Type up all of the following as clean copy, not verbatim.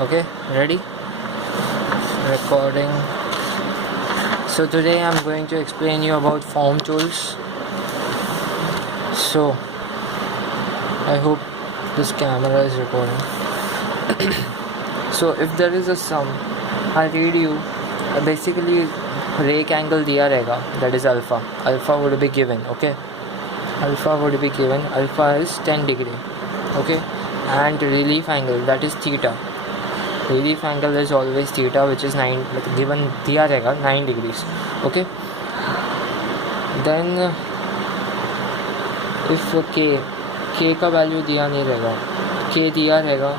Okay, ready? Recording. So today I'm going to explain you about form tools. So I hope this camera is recording. So if there is a sum, I'll read you. Basically rake angle दिया रहेगा, that is alpha. Alpha would be given, okay? Alpha would be given. Alpha is 10 degree, okay? And relief angle, that is theta. Relief angle is always theta, which is 9, given दिया रहेगा 9 degrees, okay? Then if k का value दिया नहीं रहेगा, k दिया रहेगा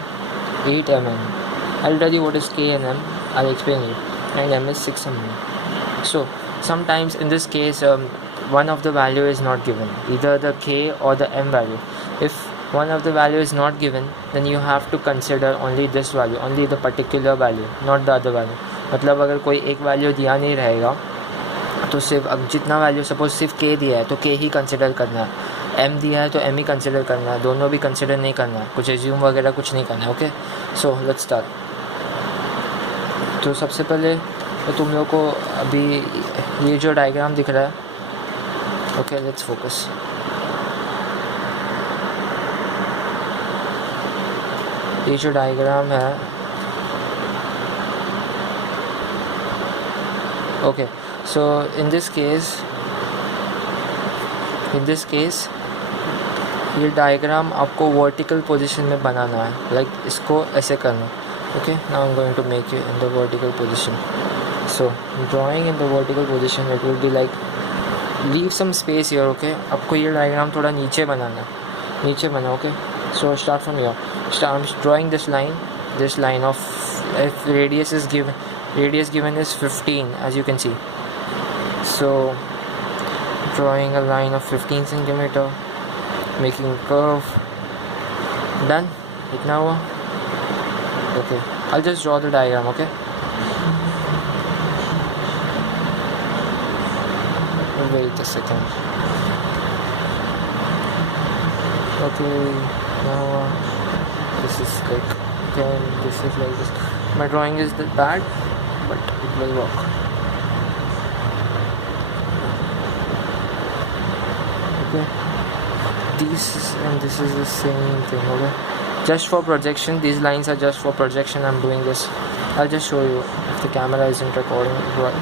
8 mm. I'll tell you what is k and m. I'll explain it. And m is 6 mm. So sometimes in this case one of the value is not given, either the k or the m value. If one of the value is not given, then you have to consider only this value, only the particular value, not the other value. मतलब अगर कोई एक value दिया नहीं रहेगा तो सिर्फ अब जितना वैल्यू सपोज सिर्फ k दिया है तो k ही कंसिडर करना है, m दिया है तो m ही कंसिडर करना है, दोनों भी कंसिडर नहीं करना है, कुछ एज्यूम वगैरह कुछ नहीं करना है. Okay, so let's start. तो सबसे पहले तो तुम लोग को अभी ये जो डायग्राम दिख रहा है, ओके लेट्स फोकस. ये जो डायग्राम है, okay, so in this case ये डायग्राम आपको वर्टिकल पोजीशन में बनाना है, लाइक इसको ऐसे करना. Okay, now I am going to make it in the vertical position. So drawing in the vertical position it will be like leave some space here. Okay, आपको ये diagram थोड़ा नीचे बनाना है, नीचे बना. Okay, so start from here. I'm drawing this line of if radius given is 15, as you can see. So drawing a line of 15 centimeter, making a curve. Done. Itna hua. Okay, I'll just draw the diagram. Okay, wait a second. Okay, now this is like, then this is like this. My drawing is bad, but it will work. Okay, this is the same thing. Okay, just for projection, these lines are just for projection. I'm doing this. I'll just show you if the camera isn't recording right.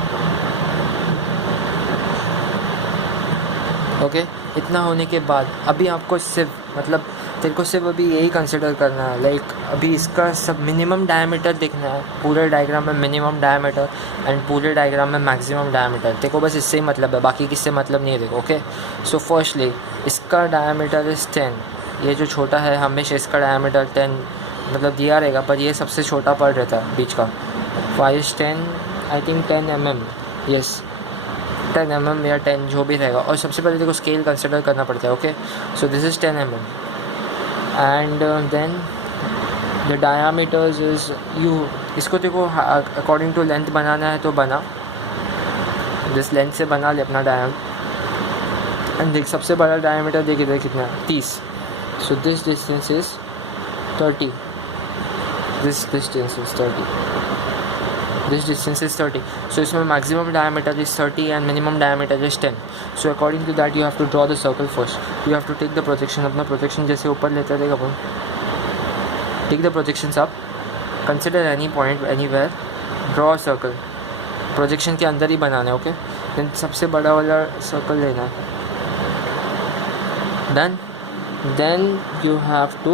Okay, इतना होने के बाद अभी आपको सिर्फ मतलब तेरे को सिर्फ अभी यही कंसिडर करना है, लाइक अभी इसका सब मिनिमम डायमीटर देखना है. पूरे डायग्राम में मिनिमम डायमीटर एंड पूरे डायग्राम में मैक्सिमम डायमीटर. तेरे को बस इससे ही मतलब है, बाकी किससे मतलब नहीं है देखो. ओके, सो फर्स्टली इसका डायमीटर इज़ 10. ये जो छोटा है हमेशा इसका डायमीटर 10 मतलब दिया रहेगा, पर ये सबसे छोटा पड़ रहता है बीच का. 5 10 I think 10 mm. Yes, 10 mm या 10 जो भी रहेगा. और सबसे पहले देखो स्केल कंसिडर करना पड़ता है. Okay, so this is 10 mm and then the diameters is U. इसको देखो अकॉर्डिंग टू लेंथ बनाना है तो बना, जिस लेंथ से बना ले अपना डायम. एंड देख सबसे बड़ा डायमीटर देख इधर कितना है, 30. So this distance is 30. This distance is 30. This distance is 30. So इसमें maximum diameter is 30 and minimum diameter is 10. So according to that you have to draw the circle first. You have to take the projection. अपना projection जैसे ऊपर लेते रहेगा अपन. Take the projections up. Consider any point anywhere. Draw a circle. Projection के अंदर ही बनाना है. Okay. Then सबसे बड़ा वाला circle लेना है. Done. Then you have to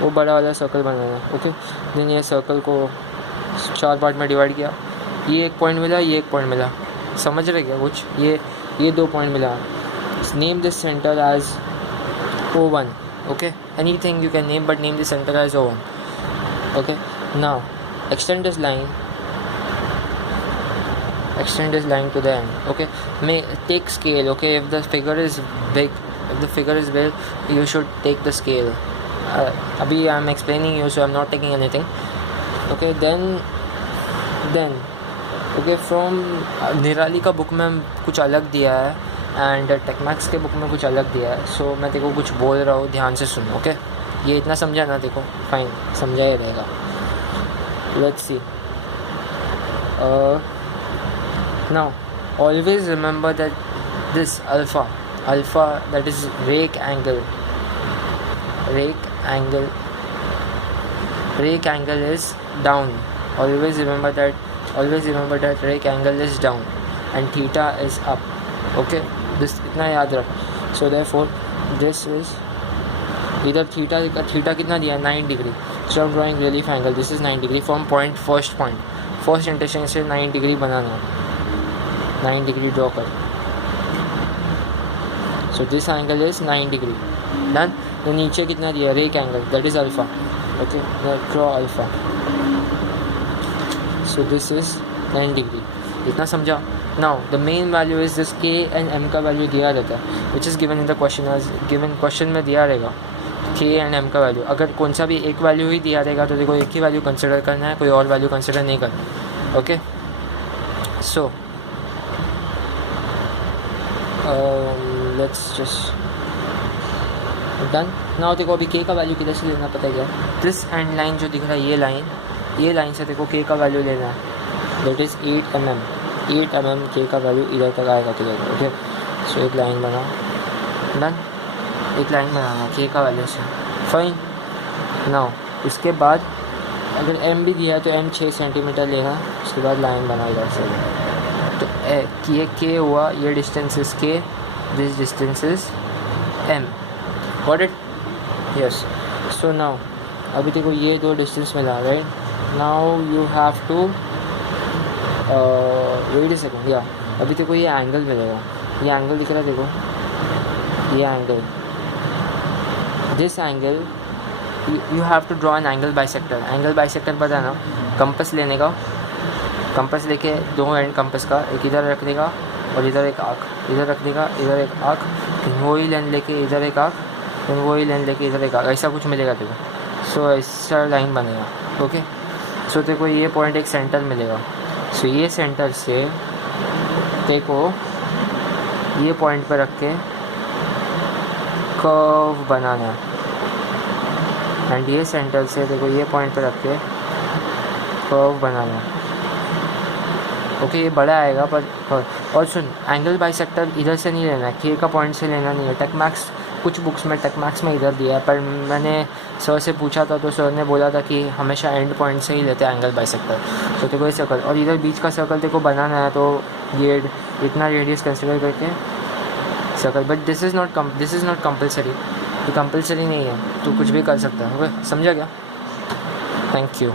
वो बड़ा वाला सर्कल बनाना है. ओके, देन ये सर्कल को 4 पार्ट में डिवाइड किया. ये एक पॉइंट मिला, ये एक पॉइंट मिला. समझ रहे क्या कुछ? ये 2 पॉइंट मिला. Name this centre as O1. Okay, anything you can name, but name this centre as O1. Okay, now extend this line to the end. Okay, may take scale. Okay, if the figure is big, you should take the scale. Abhi I am explaining you, so I am not taking anything. Okay, then okay, from निराली का book में कुछ अलग दिया है. And टेकमैक्स के book में कुछ अलग दिया है. सो मैं तेरे को कुछ बोल रहा हूँ, ध्यान से सुन. ओके, ये इतना समझा ना? देखो फाइन, समझा ही रहेगा. Let's see. Now always remember that this alpha that is rake angle is down. Always remember that rake angle is down and theta is up. Okay, this इतना याद रख. So therefore this is, इधर theta कितना दिया है? 9 degree. So I'm drawing relief angle. This is 9 degree from first intersection से 9 degree बनाना है. 9 डिग्री ड्रॉ कर. So this angle is 9 degree. Done. तो नीचे कितना दिया? Rake angle, that is alpha. Okay, draw alpha. So this is 9 degree. इतना समझा? Now the main value is this K and M का वैल्यू दिया रहता है, which is given in the question. Given question में दिया रहेगा के एंड एम का वैल्यू. अगर कौन सा भी एक वैल्यू ही दिया रहेगा तो देखो एक ही वैल्यू कंसिडर करना है, कोई और वैल्यू कंसिडर नहीं करना. Okay, so let's just done. Now देखो अभी के का वैल्यू किधर से लेना पता है क्या? दिस एंड लाइन जो दिख रहा है, ये लाइन से देखो के का वैल्यू लेना है, दैट इज़ 8 mm. के का वैल्यू इधर तक आएगा क्लियर. ओके, सो एक लाइन बनाओ. डन. एक लाइन बनाना के का वैल्यू से. फाइन. नाउ इसके बाद अगर एम भी दिया है तो एम 6 सेंटीमीटर लेना. उसके बाद लाइन बनाओ इधर से. तो ये के हुआ, ये distance is K, this distance is M. Got it? Yes. So now अभी देखो ये दो डिस्टेंस मिला. Right now you have to wait a second. या अभी देखो ये एंगल मिलेगा. ये एंगल दिख रहा है देखो, ये angle, this angle. You have to draw an angle bisector. Angle bisector पता है ना? कंपस लेने का, कंपस लेके दो एंड कंपस का, एक इधर रख देगा और इधर एक आँख, इधर रख देगा, इधर एक आँख, फिर वही लेन लेके इधर एक आँख, फिर वही लेन लेके इधर एक आँख, ऐसा कुछ मिलेगा देखो. सो ऐसा लाइन बनेगा. ओके, सो देखो ये पॉइंट एक सेंटर मिलेगा. सो ये सेंटर से देखो ये पॉइंट पर रख के कर्व बनाना है. एंड ये सेंटर से देखो ये पॉइंट पर रख के कर्व बनाना है. ओके, ये बड़ा आएगा पर और सुन, एंगल बाइसेक्टर इधर से नहीं लेना है, के का पॉइंट से लेना नहीं है. टेकमैक्स कुछ बुक्स में टेकमैक्स में इधर दिया है, पर मैंने सर से पूछा था तो सर ने बोला था कि हमेशा एंड पॉइंट से ही लेते हैं एंगल बाइसेक्टर. तो देखो ये सर्कल और इधर बीच का सर्कल देखो बनाना है, तो ये इतना रेडियस कंसिडर करके circle. But this is not compulsory. ये कंपल्सरी नहीं है, तो कुछ भी कर सकता है. ओके, समझा क्या? Thank you.